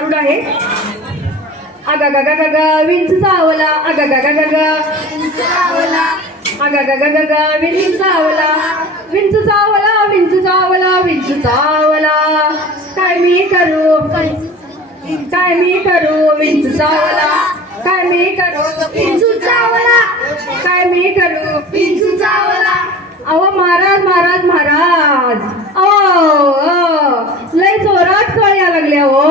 आरूढ आहे. अगा गा गा गा गा विंच चावला, अगा गा गा गा गा विंच चावला, अगा गा गा गा गा विंच चावला, विंच चावला, विंच चावला, विंच चावला. काय मी करू, काय मी करू, विंच चावला, काय मी करू, विंच चावला, काय मी करू. विंच चावला. अहो महाराज महाराज महाराज, लय जोरात कळ या लागल्या हो.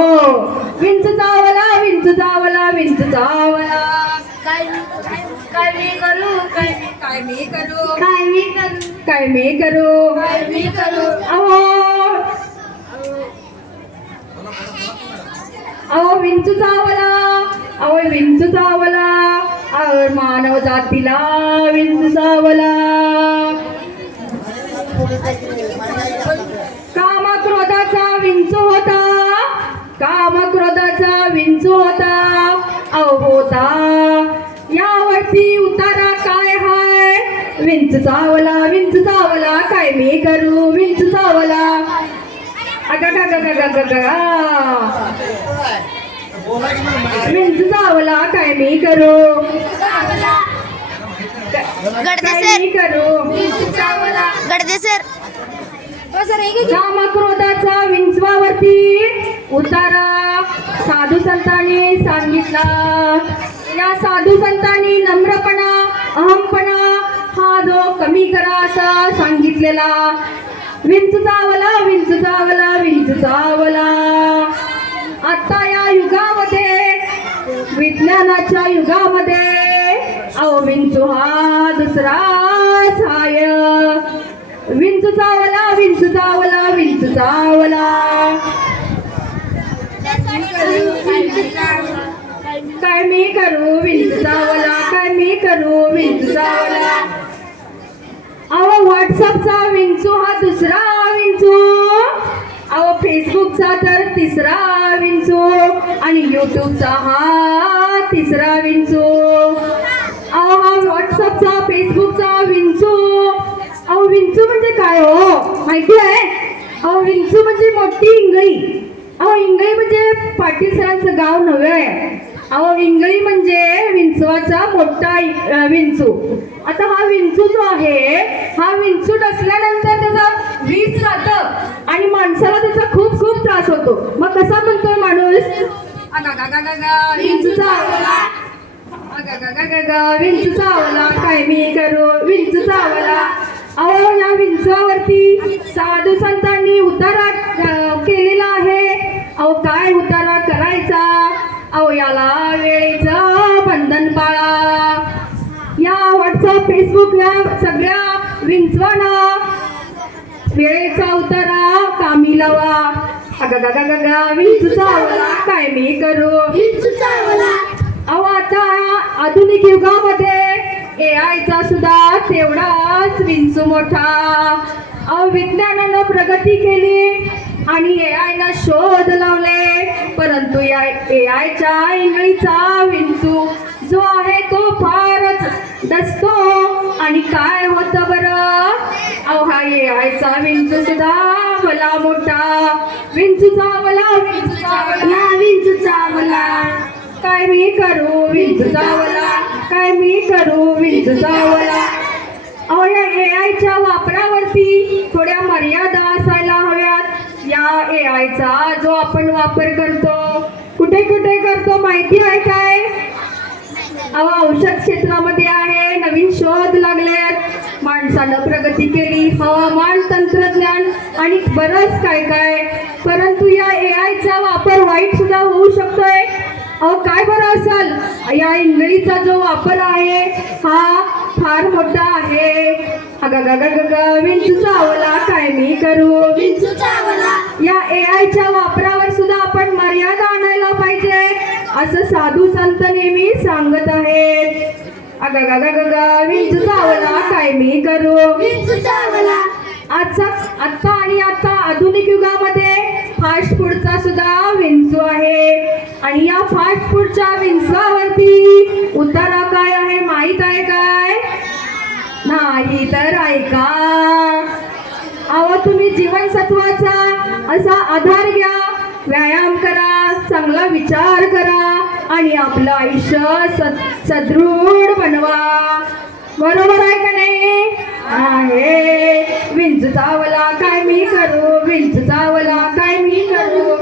विंच चावला, विंच चावला, विंच चावला. काय मी करू, काय मी करू, काय मी करू, काय मी करू, काय मी करू. अहो विंच चावला, अहो विंच चावला, मानव जातीला विंच चावला. काम क्रोधाचा विंच होता, काम क्रोधाचा विंच होता, अहो होता. यावरती उतारा काय हाय, विंच चावला, विंच चावला, काय मी करू, विंच चावला. अगा गा गा गा गा गा गा, विंच चावला, काय मी करू, काय मी करू. गडदे सर. काम क्रोधाचा विंचवावरती उतारा साधू संतांनी सांगितला. या साधू संतांनी नम्रपणा, अहमपणा हा जो कमी करा असा सांगितलेला. विंच चावला, विंच चावला, विंच चावला. आता या युगामध्ये, विज्ञानाच्या युगामध्ये, अहो विंचू हा दुसराच हाय. विंच चावला, विंच चावला, विंच चावला. काय मी करू, विंच चावला, काय मी करू, विंच चावला. अहो व्हॉट्सअपचा विंचू हा दुसरा विंचू, अहो फेसबुकचा तर तिसरा विंचू, आणि युट्यूबचा हा तिसरा विंचू. अहो हा व्हॉट्सअपचा, फेसबुकचा विंचू. अहो विंचू म्हणजे काय हो माहिती आहे? अहो विंचू म्हणजे मोठी इंगळी. अहो इंगळी म्हणजे पाटील सरांचं गाव नव्हे आहे. अहो इंगळी म्हणजे विंचवाचा मोठा विंचू. आता हा विंचू जो आहे, हा विंचू डसल्यानंतर त्याचा विष जातं आणि माणसाला त्याचा खूप खूप त्रास होतो. मग कसा म्हणतोय माणूस, अगा गा गा गा गा विंचू चावला, अगा गा गा गा गा विंचू चावला, काय मी करू, विंचू चावला. अहो या विंचवावरती साधू संतांनी उतारा केलेला आहे. अहो काय उतारा करायचा, अहो याला वेळेचं बंधन पाळा. या व्हॉट्सअप, फेसबुक या सगळ्या विंचवांना वेळेचा उतारा कामी लावा. अगा गा गा गा गा विंचू चावला, काय मी करू, विंच चावला. अहो आता आधुनिक युगामध्ये AI चा सुद्धा तेवढाच विंचू मोठा. अहो विज्ञानानं प्रगती केली आणि AI ला शोध लावले, परंतु या AI च्या इंगळीचा विंचू जो आहे तो फारच डसतो. आणि काय होतं बरं, अहो हा AI चा विंचू सुद्धा भला मोठा. विंचू चावला, विंचू चावला, विंचू चावला, काय मी करू, विंचू चावला, काय मी करू, विंचू चावला. अहो या AI च्या वापरावरती थोड्या मर्यादा असायला हव्यात. या AI चा जो आपण वापर करतो, कुठे कुठे करतो माहिती आहे काय? अहो औषध क्षेत्रामध्ये आहे, नवीन शोध लागलेत, माणसानं प्रगती केली, हवामान तंत्रज्ञान आणि बरंच काय काय. परंतु या AI चा वापर वाईट सुद्धा होऊ शकतोय. अहो काय बरं असेल, या इंगळीचा जो वापर आहे हा फार मोठा आहे. अगा गा गा गा गा विंचू चावला, काय मी करू, विंच चावला. या AI च्या वापरावर सुद्धा आपण मर्यादा आणायला पाहिजे असं साधू संत नेहमी सांगत आहेत. अगा गा गा गा गा विंचू चावला, काय मी करू, विंच चावला. आता आणि आता आधुनिक युगामध्ये फास्ट फूडचा सुद्धा विंचू आहे. आणि या फास्ट फूडच्या विंचवावरती उतारा काय आहे माहित आहे काय? नाही तर ऐका. अहो तुम्ही जीवनसत्वाचा असा आधार घ्या, व्यायाम करा, चांगला विचार करा आणि आपलं आयुष्य सदृढ बनवा. बरोबर आहे का नाही? आहे. विंचू चावला काय मी करू, विंचू चावला काय मी करू.